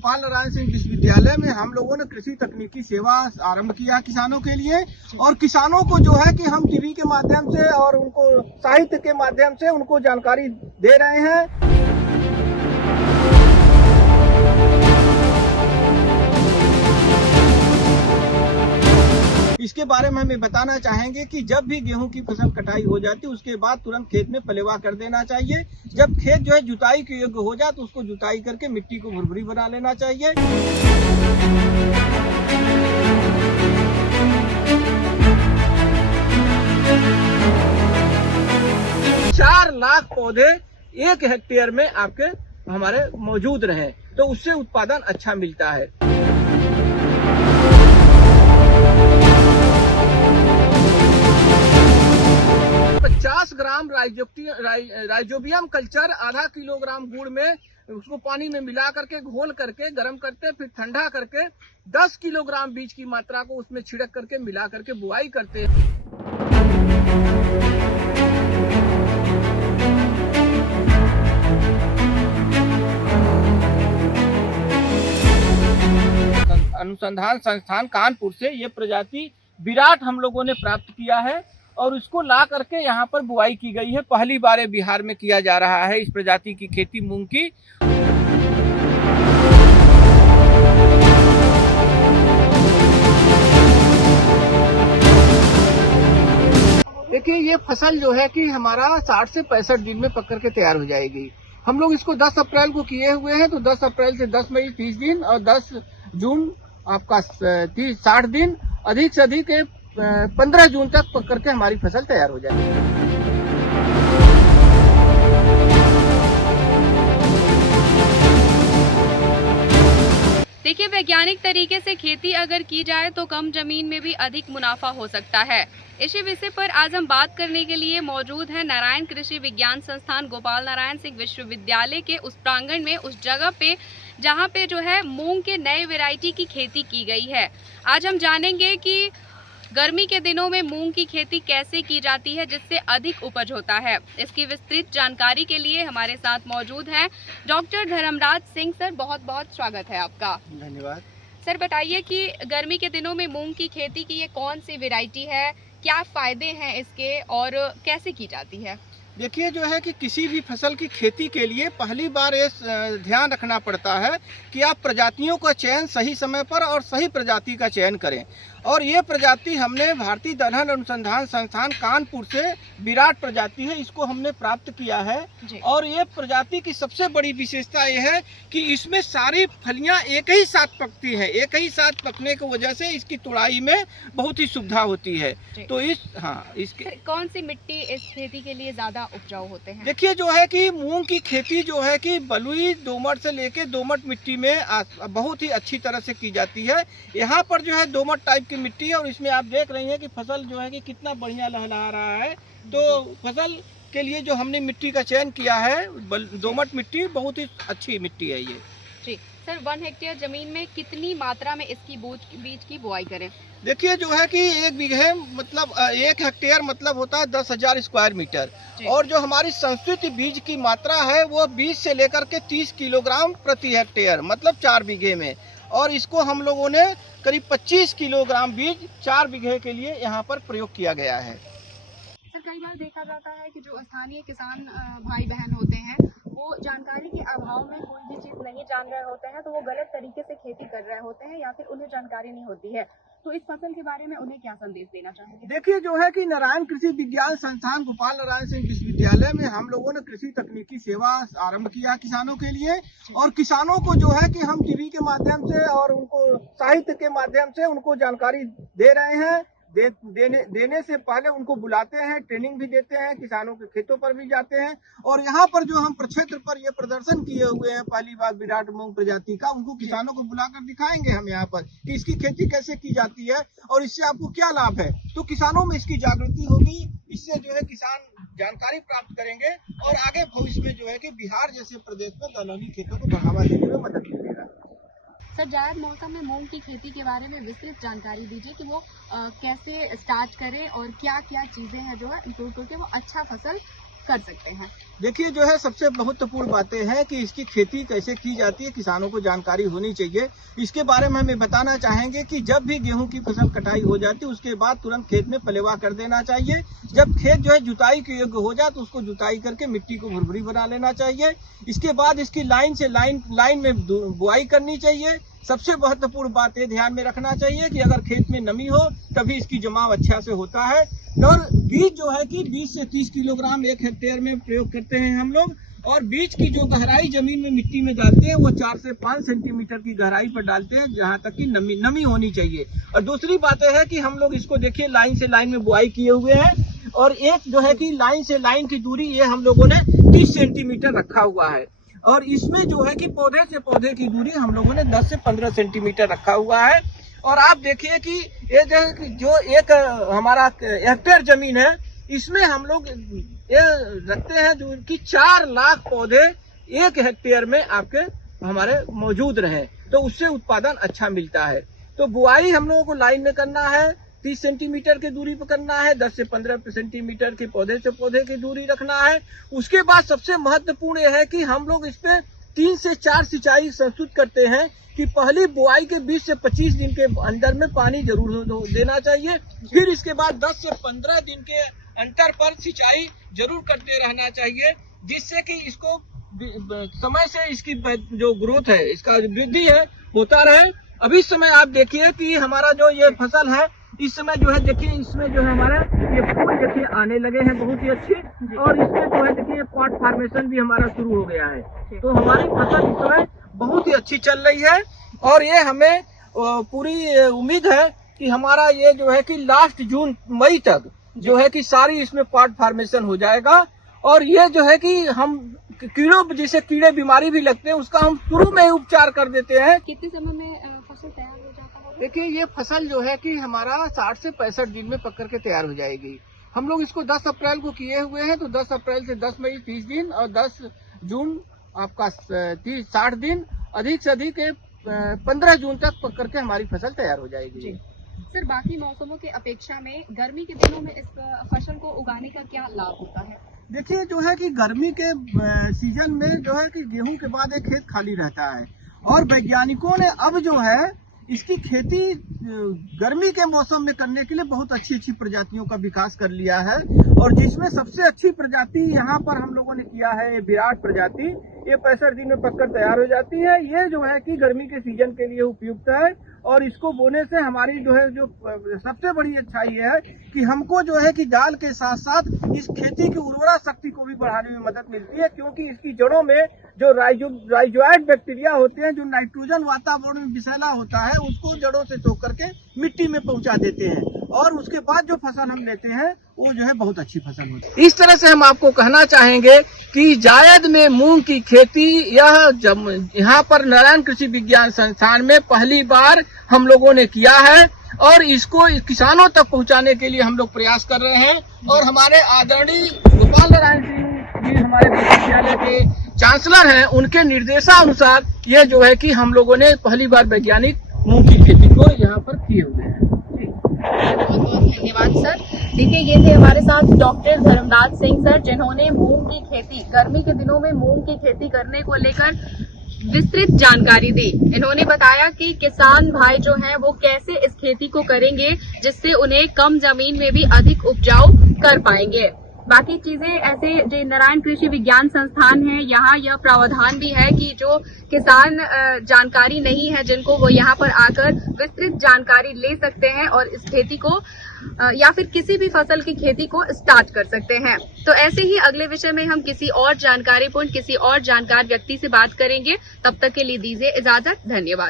गोपाल नारायण सिंह विश्वविद्यालय में हम लोगों ने कृषि तकनीकी सेवा आरंभ किया किसानों के लिए, और किसानों को जो है कि हम टीवी के माध्यम से और उनको साहित्य के माध्यम से उनको जानकारी दे रहे हैं। इसके बारे में हमें बताना चाहेंगे कि जब भी गेहूं की फसल कटाई हो जाती है उसके बाद तुरंत खेत में पलेवा कर देना चाहिए। जब खेत जो है जुताई के योग्य हो जाए तो उसको जुताई करके मिट्टी को भुरभुरी बना लेना चाहिए। 4 लाख पौधे 1 हेक्टेयर में आपके हमारे मौजूद रहे तो उससे उत्पादन अच्छा मिलता है। ग्राम राइजोबियम कल्चर, आधा किलोग्राम गुड़ में उसको पानी में मिला करके घोल करके गर्म करते, फिर ठंडा करके 10 किलोग्राम बीज की मात्रा को उसमें छिड़क करके मिला करके बुआई करते हैं। अनुसंधान संस्थान कानपुर से ये प्रजाति विराट हम लोगों ने प्राप्त किया है और उसको ला करके यहाँ पर बुआई की गई है। पहली बार बिहार में किया जा रहा है इस प्रजाति की खेती मूंग की। देखिए ये फसल जो है कि हमारा 60 से 65 दिन में पक करके तैयार हो जाएगी। हम लोग इसको 10 अप्रैल को किए हुए हैं, तो 10 अप्रैल से 10 मई 30 दिन और 10 जून आपका 60 दिन, अधिक से अधिक 15 जून तक पक करके हमारी फसल तैयार हो जाएगी। देखिए, वैज्ञानिक तरीके से खेती अगर की जाए तो कम जमीन में भी अधिक मुनाफा हो सकता है। इसी विषय पर आज हम बात करने के लिए मौजूद हैं नारायण कृषि विज्ञान संस्थान गोपाल नारायण सिंह विश्वविद्यालय के उस प्रांगण में, उस जगह पे जहाँ पे जो है मूंग के नए वैरायटी की खेती की गई है। आज हम जानेंगे कि गर्मी के दिनों में मूंग की खेती कैसे की जाती है जिससे अधिक उपज होता है। इसकी विस्तृत जानकारी के लिए हमारे साथ मौजूद हैं डॉक्टर धर्मराज सिंह। सर, बहुत बहुत स्वागत है आपका। धन्यवाद। सर, बताइए कि गर्मी के दिनों में मूंग की खेती की ये कौन सी वैरायटी है, क्या फायदे हैं इसके और कैसे की जाती है? देखिए जो है कि किसी भी फसल की खेती के लिए पहली बार ये ध्यान रखना पड़ता है कि आप प्रजातियों का चयन सही समय पर और सही प्रजाति का चयन करें। और ये प्रजाति हमने भारतीय दलहन अनुसंधान संस्थान कानपुर से विराट प्रजाति है, इसको हमने प्राप्त किया है। और ये प्रजाति की सबसे बड़ी विशेषता ये है कि इसमें सारी फलियां एक ही साथ पकती हैं। एक ही साथ पकने की वजह से इसकी तुड़ाई में बहुत ही सुविधा होती है। तो इसके कौन सी मिट्टी इस खेती के लिए ज्यादा उपजाऊ होते हैं? देखिए जो है कि मूंग की खेती जो है कि बलुई दोमट से लेके दोमट मिट्टी में बहुत ही अच्छी तरह से की जाती है। यहाँ पर जो है दोमट टाइप की मिट्टी है और इसमें आप देख रही हैं कि फसल जो है कि कितना बढ़िया लहलहा रहा है। तो फसल के लिए जो हमने मिट्टी का चयन किया है दोमट मिट्टी, बहुत ही अच्छी मिट्टी है ये। जी सर, 1 हेक्टेयर जमीन में कितनी मात्रा में इसकी बीज की बुआई करें? देखिए जो है कि 1 बीघे मतलब 1 हेक्टेयर मतलब होता है 10,000 स्क्वायर मीटर। और जो हमारी संस्कृत बीज की मात्रा है वो 20 से लेकर के 30 किलोग्राम प्रति हेक्टेयर मतलब 4 बीघे में। और इसको हम लोगों ने करीब 25 किलोग्राम बीज 4 बीघे के लिए यहाँ पर प्रयोग किया गया है। सर, कई बार देखा जाता है कि जो स्थानीय किसान भाई बहन होते हैं वो जानकारी के अभाव में कोई भी चीज नहीं जान रहे होते हैं, तो वो गलत तरीके से खेती कर रहे होते हैं या फिर उन्हें जानकारी नहीं होती है। तो इस फसल के बारे में उन्हें क्या संदेश देना चाहेंगे? देखिए जो है कि नारायण कृषि विज्ञान संस्थान गोपाल नारायण सिंह विश्वविद्यालय में हम लोगों ने कृषि तकनीकी सेवा आरंभ किया किसानों के लिए, और किसानों को जो है कि हम टीवी के माध्यम से और उनको साहित्य के माध्यम से उनको जानकारी दे रहे हैं। देने से पहले उनको बुलाते हैं, ट्रेनिंग भी देते हैं, किसानों के खेतों पर भी जाते हैं। और यहाँ पर जो हम प्रक्षेत्र पर ये प्रदर्शन किए हुए हैं पहली बार विराट मूंग प्रजाति का, उनको किसानों को बुलाकर दिखाएंगे हम यहाँ पर कि इसकी खेती कैसे की जाती है और इससे आपको क्या लाभ है। तो किसानों में इसकी जागृति होगी, इससे जो है किसान जानकारी प्राप्त करेंगे और आगे भविष्य में जो है कि बिहार जैसे प्रदेश में दलहनी खेतों को बढ़ावा देने में मदद मिलेगा। सर, जायद मौसम में मूंग की खेती के बारे में विस्तृत जानकारी दीजिए कि वो कैसे स्टार्ट करें और क्या क्या चीजें हैं जो है इंक्लूड करके वो अच्छा फसल कर सकते हैं? देखिए जो है सबसे महत्वपूर्ण बातें हैं कि इसकी खेती कैसे की जाती है, किसानों को जानकारी होनी चाहिए। इसके बारे में हमें बताना चाहेंगे कि जब भी गेहूं की फसल कटाई हो जाती है उसके बाद तुरंत खेत में पलेवा कर देना चाहिए। जब खेत जो है जुताई के योग्य हो जाए तो उसको जुताई करके मिट्टी को भुरभुरी बना लेना चाहिए। इसके बाद इसकी लाइन से लाइन में बुआई करनी चाहिए। सबसे महत्वपूर्ण बात ये ध्यान में रखना चाहिए कि अगर खेत में नमी हो तभी इसकी जमाव अच्छा से होता है। और बीज जो है कि 20 से 30 किलोग्राम 1 हेक्टेयर में प्रयोग करते हैं हम लोग। और बीज की जो गहराई जमीन में मिट्टी में डालते हैं वो 4 से 5 सेंटीमीटर की गहराई पर डालते हैं, जहां तक कि नमी होनी चाहिए। और दूसरी बात है कि हम लोग इसको देखिए लाइन से लाइन में बुआई किए हुए हैं और एक जो है कि लाइन से लाइन की दूरी ये हम लोगों ने 30 सेंटीमीटर रखा हुआ है। और इसमें जो है कि पौधे से पौधे की दूरी हम लोगों ने 10 से 15 सेंटीमीटर रखा हुआ है। और आप देखिए कि ये जो एक हमारा हेक्टेयर जमीन है इसमें हम लोग ये रखते हैं जो कि 4 लाख पौधे 1 हेक्टेयर में आपके हमारे मौजूद रहे, तो उससे उत्पादन अच्छा मिलता है। तो बुआई हम लोगों को लाइन में करना है, 30 सेंटीमीटर की दूरी पर करना है, 10 से 15 सेंटीमीटर के पौधे से पौधे की दूरी रखना है। उसके बाद सबसे महत्वपूर्ण यह है कि हम लोग इस पे 3 से 4 सिंचाई संस्तुत करते हैं कि पहली बुआई के 20 से 25 दिन के अंदर में पानी जरूर देना चाहिए। फिर इसके बाद 10 से 15 दिन के अंतर पर सिंचाई जरूर करते रहना चाहिए, जिससे कि इसको समय से इसकी जो ग्रोथ है, इसका वृद्धि है होता रहे। अभी समय आप देखिए कि हमारा जो ये फसल है इस समय जो है देखिए इसमें जो है हमारा ये फूल देखिए आने लगे हैं बहुत ही अच्छे। और इसमें जो है देखिए पॉट फॉर्मेशन भी हमारा शुरू हो गया है। तो हमारी फसल इस समय बहुत ही अच्छी चल रही है और ये हमें पूरी उम्मीद है कि हमारा ये जो है कि लास्ट जून मई तक जो है कि सारी इसमें पॉट फॉर्मेशन हो जाएगा। और ये जो है कि हम कीड़ों जैसे कीड़े बीमारी भी लगते हैं उसका हम शुरू में ही उपचार कर देते हैं। कितने समय में फसल तैयार हो जाता है? देखिए ये फसल जो है कि हमारा 60 से 65 दिन में पक करके तैयार हो जाएगी। हम लोग इसको 10 अप्रैल को किए हुए हैं, तो 10 अप्रैल से 10 मई 30 दिन और 10 जून आपका 60 दिन, अधिक से अधिक 15 जून तक पक करके हमारी फसल तैयार हो जाएगी। सर, बाकी मौसमों के अपेक्षा में गर्मी के दिनों में इस फसल को उगाने का क्या लाभ होता है? देखिए जो है कि गर्मी के सीजन में जो है कि गेहूं के बाद एक खेत खाली रहता है और वैज्ञानिकों ने अब जो है इसकी खेती गर्मी के मौसम में करने के लिए बहुत अच्छी अच्छी प्रजातियों का विकास कर लिया है। और जिसमें सबसे अच्छी प्रजाति यहाँ पर हम लोगों ने किया है ये विराट प्रजाति। ये 65 दिन में पककर तैयार हो जाती है। ये जो है कि गर्मी के सीजन के लिए उपयुक्त है और इसको बोने से हमारी जो है जो सबसे बड़ी अच्छाई है कि हमको जो है कि दाल के साथ साथ इस खेती की उर्वरा शक्ति को भी बढ़ाने में मदद मिलती है, क्योंकि इसकी जड़ों में जो राइजोइड बैक्टीरिया होते हैं जो नाइट्रोजन वातावरण में विषैला होता है उसको जड़ों से सोख करके मिट्टी में पहुंचा देते हैं और उसके बाद जो फसल हम लेते हैं वो जो है बहुत अच्छी फसल होती है। इस तरह से हम आपको कहना चाहेंगे कि जायद में मूंग की खेती यहाँ पर नारायण कृषि विज्ञान संस्थान में पहली बार हम लोगों ने किया है और इसको किसानों तक पहुँचाने के लिए हम लोग प्रयास कर रहे हैं। और हमारे आदरणीय गोपाल नारायण सिंह जी हमारे विश्वविद्यालय के चांसलर हैं, उनके निर्देशानुसार ये जो है कि हम लोगों ने पहली बार वैज्ञानिक मूंग की खेती को यहाँ पर किए हुए हैं। बहुत बहुत धन्यवाद सर। देखिए ये थे हमारे साथ डॉक्टर धर्मराज सिंह सर, जिन्होंने मूंग की खेती, गर्मी के दिनों में मूंग की खेती करने को लेकर विस्तृत जानकारी दी। इन्होंने बताया कि किसान भाई जो हैं वो कैसे इस खेती को करेंगे जिससे उन्हें कम जमीन में भी अधिक उपजाऊ कर पाएंगे। बाकी चीजें ऐसे जो नारायण कृषि विज्ञान संस्थान है यहाँ यह प्रावधान भी है कि जो किसान जानकारी नहीं है जिनको वो यहाँ पर आकर विस्तृत जानकारी ले सकते हैं और इस खेती को या फिर किसी भी फसल की खेती को स्टार्ट कर सकते हैं। तो ऐसे ही अगले विषय में हम किसी और जानकारीपूर्ण किसी और जानकार व्यक्ति से बात करेंगे। तब तक के लिए दीजिए इजाजत। धन्यवाद।